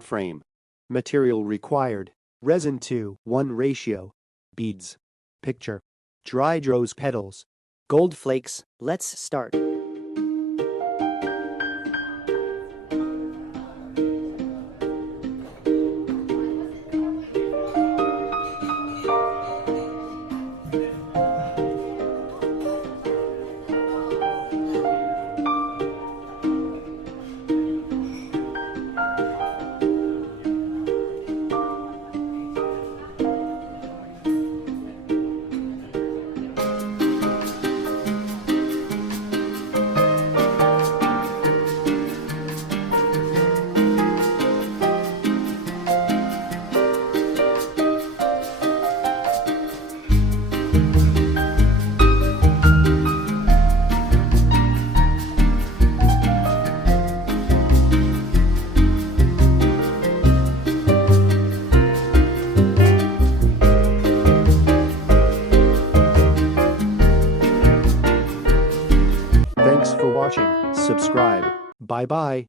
art frame. Material required: resin 2:1 ratio, beads, picture, dried rose petals, gold flakes. Let's start. Thanks for watching. Subscribe. Bye bye.